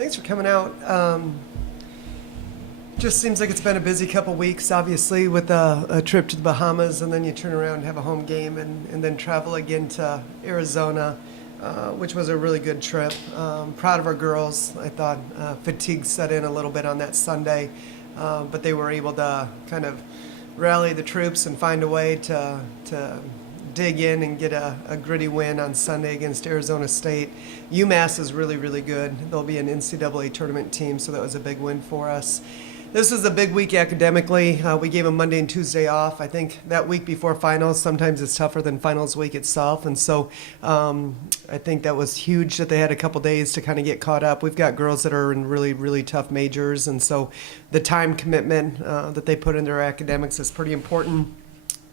Thanks for coming out. Just seems like it's been a busy couple weeks, obviously, with a trip to the Bahamas, and then you turn around and have a home game, and then travel again to Arizona, which was a really good trip. Proud of our girls. I thought fatigue set in a little bit on that Sunday, but they were able to kind of rally the troops and find a way to dig in and get a gritty win on Sunday against Arizona State. UMass is really, really good. They'll be an NCAA tournament team, so that was a big win for us. This was a big week academically. We gave them Monday and Tuesday off. I think that week before finals, sometimes it's tougher than finals week itself. And so I think that was huge that they had a couple days to kind of get caught up. We've got girls that are in really, really tough majors. And so the time commitment that they put in their academics is pretty important.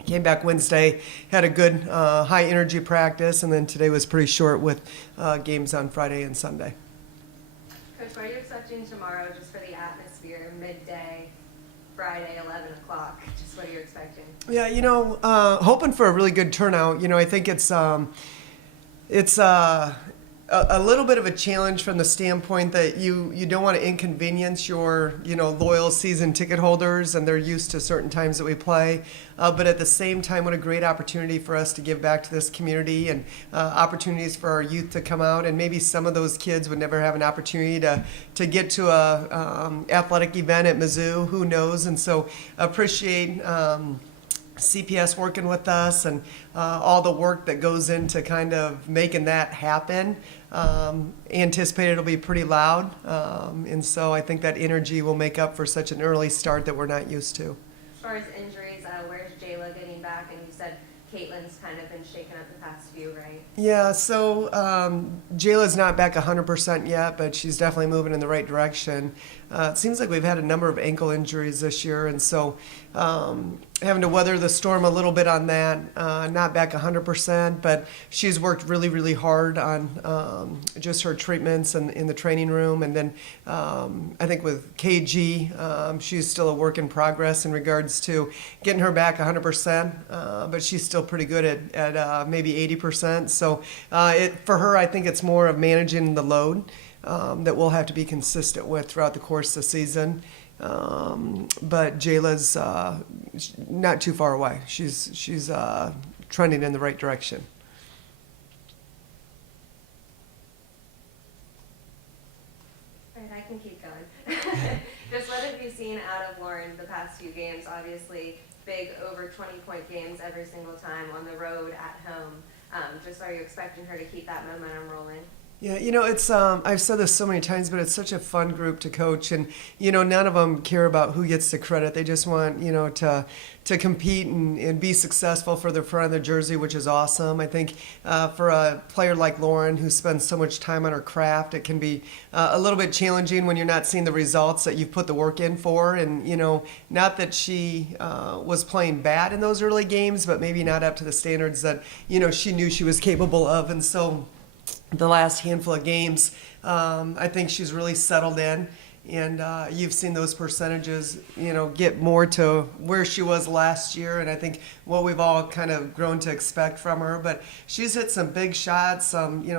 Came back Wednesday, had a good high energy practice, and then today was pretty short with games on Friday and Sunday. Coach, what are you expecting tomorrow just for the atmosphere, midday, Friday, 11 o'clock? Just what are you expecting? Yeah, hoping for a really good turnout. I think it's a little bit of a challenge from the standpoint that you don't want to inconvenience your loyal season ticket holders, and they're used to certain times that we play. But at the same time, what a great opportunity for us to give back to this community, and opportunities for our youth to come out, and maybe some of those kids would never have an opportunity to get to a athletic event at Mizzou. Who knows? And so appreciate CPS working with us, and all the work that goes into kind of making that happen. Anticipate it'll be pretty loud, and so I think that energy will make up for such an early start that we're not used to. As far as injuries, where's Jayla getting back? And you said Caitlin's kind of been shaken up the past few, right? Yeah, so Jayla's not back 100% yet, but she's definitely moving in the right direction. It seems like we've had a number of ankle injuries this year, and so having to weather the storm a little bit on that. Not back 100%, but she's worked really, really hard on just her treatments and in the training room. And then I think with KG, she's still a work in progress in regards to getting her back 100%, but she's still pretty good at maybe 80%. So for her, I think it's more of managing the load that we'll have to be consistent with throughout the course of the season. But Jayla's not too far away. She's trending in the right direction. All right, I can keep going. Just what have you seen out of Lauren the past few games? Obviously, big over 20-point games every single time on the road, at home. Just are you expecting her to keep that momentum rolling? Yeah, it's I've said this so many times, but it's such a fun group to coach, and none of them care about who gets the credit. They just want to compete and be successful for the front of the jersey, which is awesome. I think for a player like Lauren, who spends so much time on her craft, it can be a little bit challenging when you're not seeing the results that you've put the work in for. And not that she was playing bad in those early games, but maybe not up to the standards that she knew she was capable of. And so the last handful of games, I think she's really settled in, and you've seen those percentages, get more to where she was last year, and I think what we've all kind of grown to expect from her. But she's hit some big shots.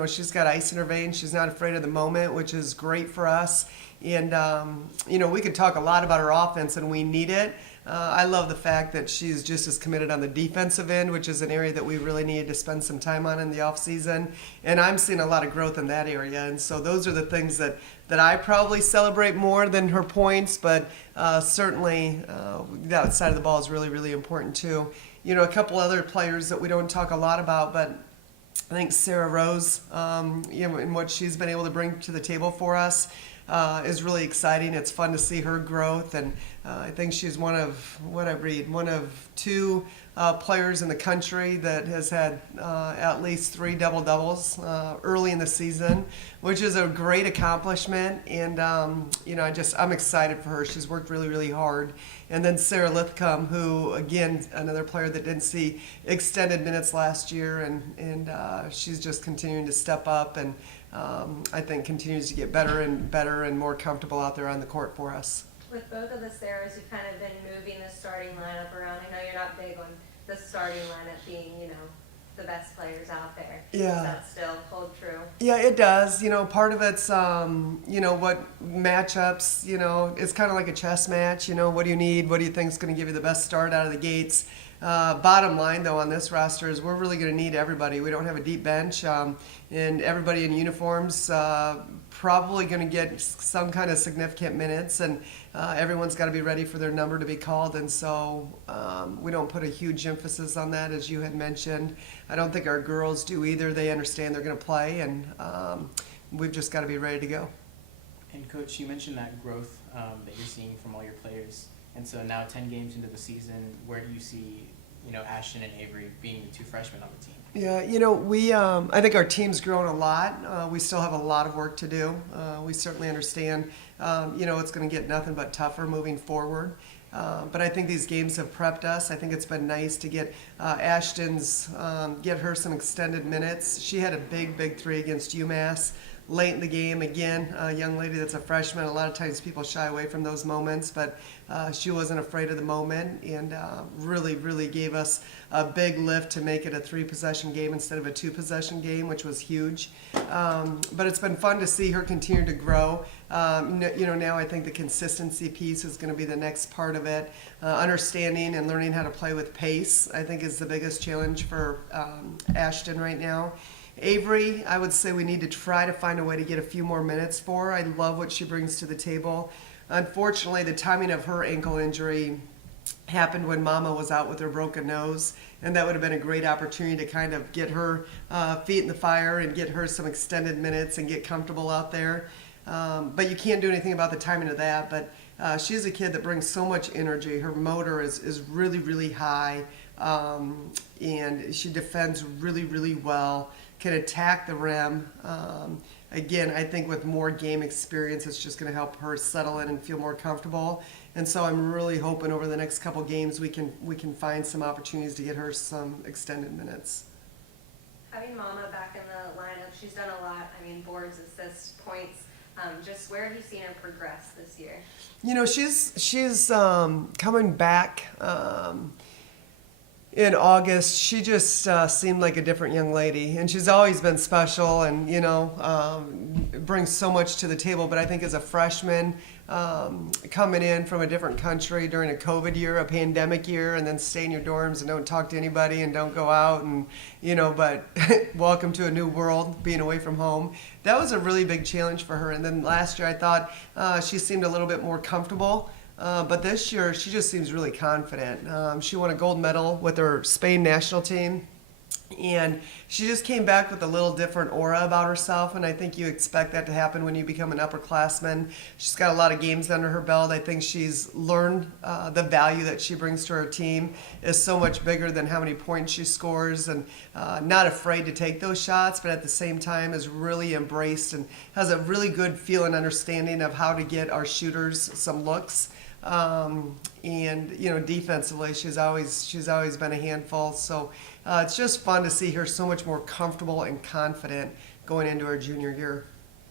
She's got ice in her veins. She's not afraid of the moment, which is great for us. And we could talk a lot about her offense, and we need it. I love the fact that she's just as committed on the defensive end, which is an area that we really needed to spend some time on in the offseason. And I'm seeing a lot of growth in that area. And so those are the things that I probably celebrate more than her points, but certainly that side of the ball is really, really important too. A couple other players that we don't talk a lot about, but I think Sarah Rose, and what she's been able to bring to the table for us, is really exciting. It's fun to see her growth, and I think she's one of two players in the country that has had at least 3 double-doubles early in the season, which is a great accomplishment. And I'm excited for her. She's worked really, really hard. And then Sarah Lithcom, who, again, another player that didn't see extended minutes last year, and she's just continuing to step up, and I think continues to get better and more comfortable out there on the court for us. With both of the Sarahs, you've kind of been moving the starting lineup around. I know you're not big on the starting lineup being, the best players out there. Yeah. Does that still hold true? Yeah, it does. Part of it's, what matchups, it's kind of like a chess match. What do you need? What do you think is going to give you the best start out of the gates? Bottom line, though, on this roster is we're really going to need everybody. We don't have a deep bench, and everybody in uniforms probably going to get some kind of significant minutes, and everyone's got to be ready for their number to be called. And so we don't put a huge emphasis on that, as you had mentioned. I don't think our girls do either. They understand they're going to play, and we've just got to be ready to go. And Coach, you mentioned that growth that you're seeing from all your players. And so now 10 games into the season, where do you see, Ashton and Avery being the two freshmen on the team? Yeah, I think our team's grown a lot. We still have a lot of work to do. We certainly understand, it's going to get nothing but tougher moving forward. But I think these games have prepped us. I think it's been nice to get get her some extended minutes. She had a big 3 against UMass. Late in the game, again, a young lady that's a freshman. A lot of times people shy away from those moments, but she wasn't afraid of the moment and really gave us a big lift to make it a 3-possession game instead of a 2-possession game, which was huge. But it's been fun to see her continue to grow. Now I think the consistency piece is going to be the next part of it. Understanding and learning how to play with pace, I think, is the biggest challenge for Ashton right now. Avery, I would say we need to try to find a way to get a few more minutes for her. I love what she brings to the table. Unfortunately, the timing of her ankle injury happened when Mama was out with her broken nose, and that would have been a great opportunity to kind of get her feet in the fire and get her some extended minutes and get comfortable out there. But you can't do anything about the timing of that. But she's a kid that brings so much energy. Her motor is really high, and she defends really well. Can attack the rim. Again, I think with more game experience, it's just going to help her settle in and feel more comfortable. And so I'm really hoping over the next couple games we can find some opportunities to get her some extended minutes. Having Mama back in the lineup, she's done a lot. I mean, boards, assists, points. Just where have you seen her progress this year? She's coming back. In August, she just seemed like a different young lady, and she's always been special and, brings so much to the table. But I think as a freshman, coming in from a different country during a COVID year, a pandemic year, and then stay in your dorms and don't talk to anybody and don't go out and, but welcome to a new world, being away from home. That was a really big challenge for her. And then last year I thought she seemed a little bit more comfortable. But this year, she just seems really confident. She won a gold medal with her Spain national team, and she just came back with a little different aura about herself, and I think you expect that to happen when you become an upperclassman. She's got a lot of games under her belt. I think she's learned the value that she brings to her team is so much bigger than how many points she scores, and not afraid to take those shots, but at the same time is really embraced and has a really good feel and understanding of how to get our shooters some looks. And defensively, she's always been a handful. So it's just fun to see her so much more comfortable and confident going into her junior year.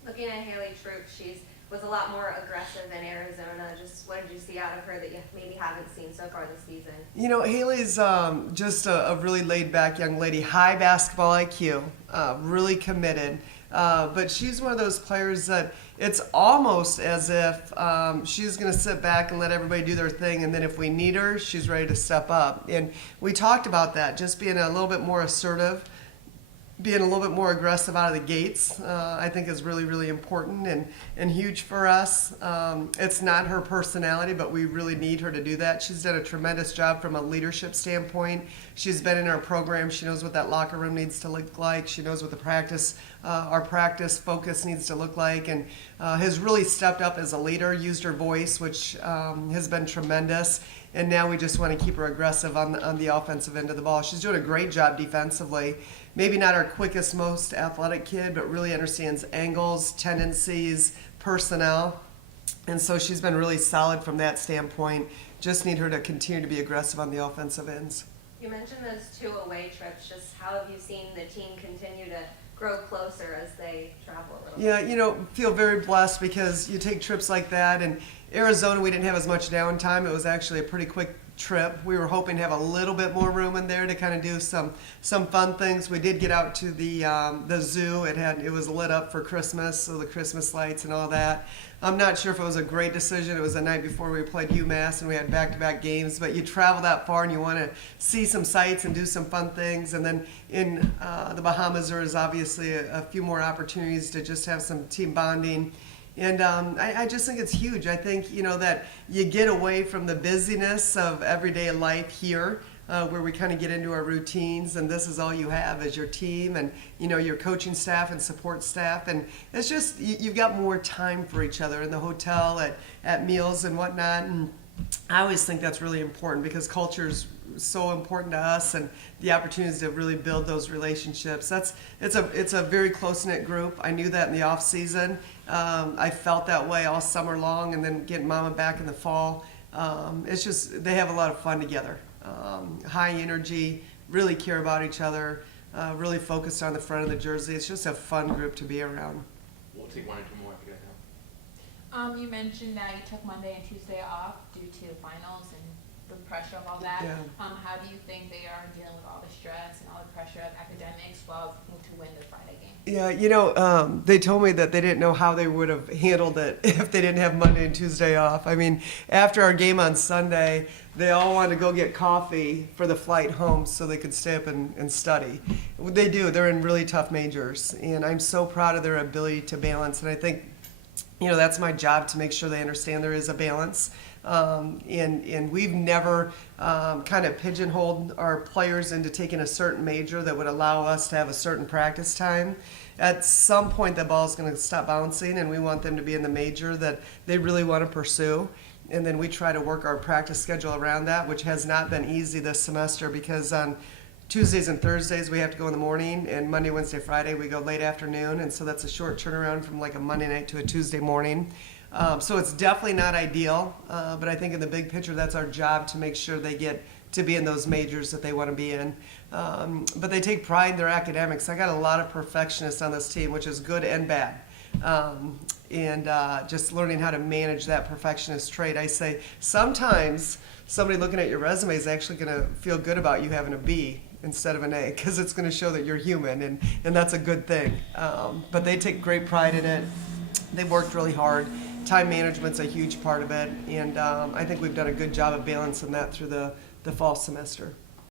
Looking at Haley Troop, she was a lot more aggressive in Arizona. Just what did you see out of her that you maybe haven't seen so far this season? Haley's just a really laid-back young lady, high basketball IQ, really committed. But she's one of those players that it's almost as if she's going to sit back and let everybody do their thing, and then if we need her, she's ready to step up. And we talked about that, just being a little bit more assertive, being a little bit more aggressive out of the gates, I think is really important and huge for us. It's not her personality, but we really need her to do that. She's done a tremendous job from a leadership standpoint. She's been in our program. She knows what that locker room needs to look like. She knows what our practice focus needs to look like, and has really stepped up as a leader, used her voice, which has been tremendous. And now we just want to keep her aggressive on the offensive end of the ball. She's doing a great job defensively. Maybe not our quickest, most athletic kid, but really understands angles, tendencies, personnel. And so she's been really solid from that standpoint. Just need her to continue to be aggressive on the offensive ends. You mentioned those 2 away trips. Just how have you seen the team continue to grow closer as they travel a little bit? Yeah, feel very blessed because you take trips like that. And Arizona, we didn't have as much downtime. It was actually a pretty quick trip. We were hoping to have a little bit more room in there to kind of do some fun things. We did get out to the zoo. It was lit up for Christmas, so the Christmas lights and all that. I'm not sure if it was a great decision. It was the night before we played UMass and we had back-to-back games, but you travel that far and you want to see some sights and do some fun things. And then in the Bahamas, there is obviously a few more opportunities to just have some team bonding. And I just think it's huge. I think, that you get away from the busyness of everyday life here, where we kind of get into our routines, and this is all you have is your team and, your coaching staff and support staff. And it's just, you've got more time for each other in the hotel, at meals and whatnot. And I always think that's really important because culture is so important to us, and the opportunities to really build those relationships. It's a very close-knit group. I knew that in the off season. I felt that way all summer long, and then getting Mama back in the fall. It's just, they have a lot of fun together. High energy, really care about each other, really focused on the front of the jersey. It's just a fun group to be around. We'll take one or two more if you guys have. You mentioned that you took Monday and Tuesday off due to finals and the pressure of all that. Yeah. How do you think they are dealing with all the stress and all the pressure of academics while to win the Friday game? Yeah, they told me that they didn't know how they would have handled it if they didn't have Monday and Tuesday off. I mean, after our game on Sunday, they all wanted to go get coffee for the flight home so they could stay up and study. They do. They're in really tough majors, and I'm so proud of their ability to balance. And I think, that's my job to make sure they understand there is a balance. And we've never kind of pigeonholed our players into taking a certain major that would allow us to have a certain practice time. At some point, the ball is going to stop bouncing, and we want them to be in the major that they really want to pursue. And then we try to work our practice schedule around that, which has not been easy this semester because on Tuesdays and Thursdays we have to go in the morning, and Monday, Wednesday, Friday we go late afternoon, and so that's a short turnaround from like a Monday night to a Tuesday morning. So it's definitely not ideal, but I think in the big picture that's our job to make sure they get to be in those majors that they want to be in. But they take pride in their academics. I got a lot of perfectionists on this team, which is good and bad. And just learning how to manage that perfectionist trait. I say sometimes somebody looking at your resume is actually going to feel good about you having a B instead of an A because it's going to show that you're human, and that's a good thing. But they take great pride in it. They worked really hard. Time management's a huge part of it, and I think we've done a good job of balancing that through the fall semester.